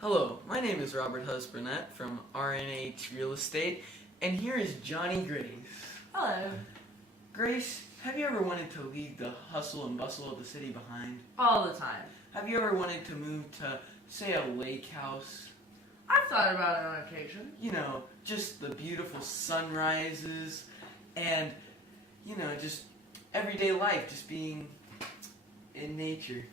Hello, my name is Robert Husbandette from R H Realty, and here is Johnny Grace. Hello. Grace, have you ever wanted to leave the hustle and bustle of the city behind? All the time. Have you ever wanted to move to, say, a lake house? I've thought about it on occasion. You know, just the beautiful sunrises and, you know, just everyday life, just being in nature.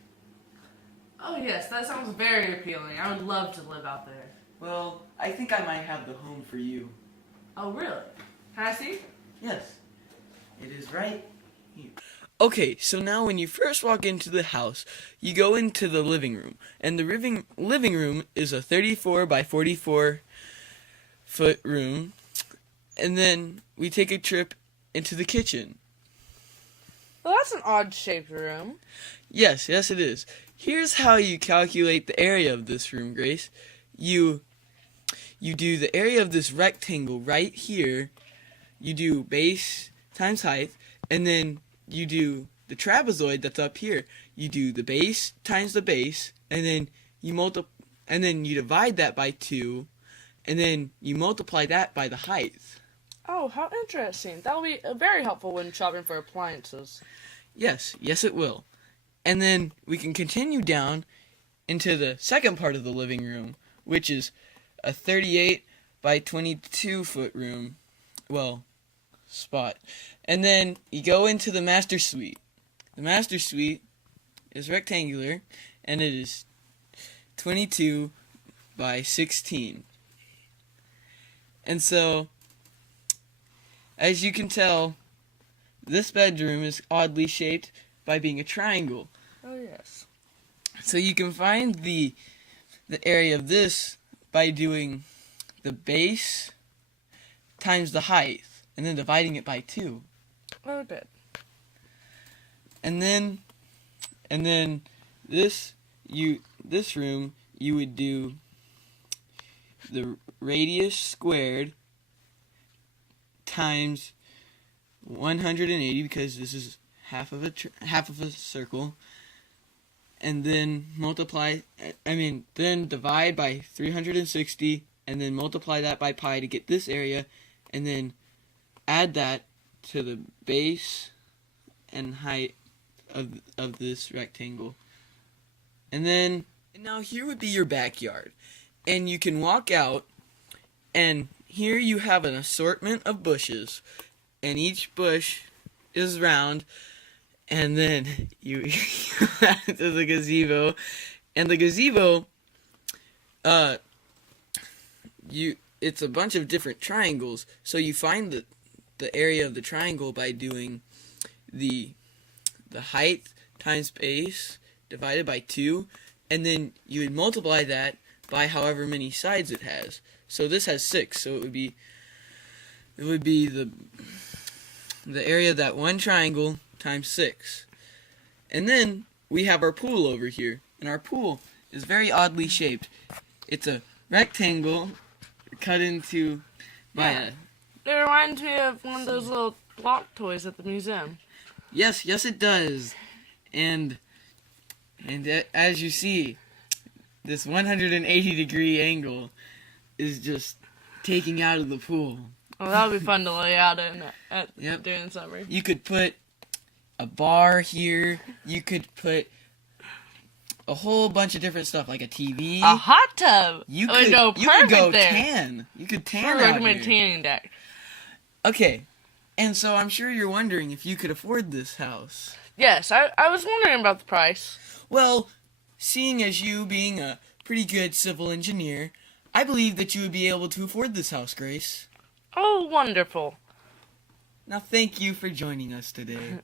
Oh yes, that sounds very appealing. I would love to live out there. Well, I think I might have the home for you. Oh really? Can I see? Yes, it is right here. Okay, so now when you first walk into the house, you go into the living room. And the living room is a 34 by 44 foot room. And then we take a trip into the kitchen. Well, that's an odd shaped room. Yes, it is. Here's how you calculate the area of this room, Grace. You do the area of this rectangle right here. You do base times height, and then you do the trapezoid that's up here. You do the base times the base, and then you divide that by 2, and then you multiply that by the height. Oh, how interesting. That will be very helpful when shopping for appliances. Yes, it will. And then we can continue down into the second part of the living room, which is a 38 by 22 foot room. Well, spot. And then you go into the master suite. The master suite is rectangular, and it is 22 by 16. And so, as you can tell, this bedroom is oddly shaped by being a triangle. Oh yes. So you can find the area of this by doing the base times the height, and then dividing it by 2. Oh good. And then this room you would do the radius squared times 180, because this is half of a circle, and then then divide by 360, and then multiply that by pi to get this area, and then add that to the base and height of this rectangle. And now here would be your backyard, and you can walk out, and here you have an assortment of bushes, and each bush is round. And then you to the gazebo, and the gazebo, it's a bunch of different triangles. So you find the area of the triangle by doing the height times base divided by 2, and then you would multiply that by however many sides it has. So this has 6, so it would be the area of that one triangle times 6. And then we have our pool over here, and our pool is very oddly shaped. It's a rectangle cut into by a... It reminds me of one of those little block toys at the museum. Yes, it does. And as you see, this 180-degree angle is just taking out of the pool. Well, that would be fun to lay out Yep. during the summer. You could put a bar here. You could put a whole bunch of different stuff, like a TV. A hot tub. You would go perfect there. tan. You could tan I out recommend here. tanning deck. Okay, and so I'm sure you're wondering if you could afford this house. Yes, I was wondering about the price. Well, seeing as you being a pretty good civil engineer, I believe that you would be able to afford this house, Grace. Oh, wonderful. Now, thank you for joining us today.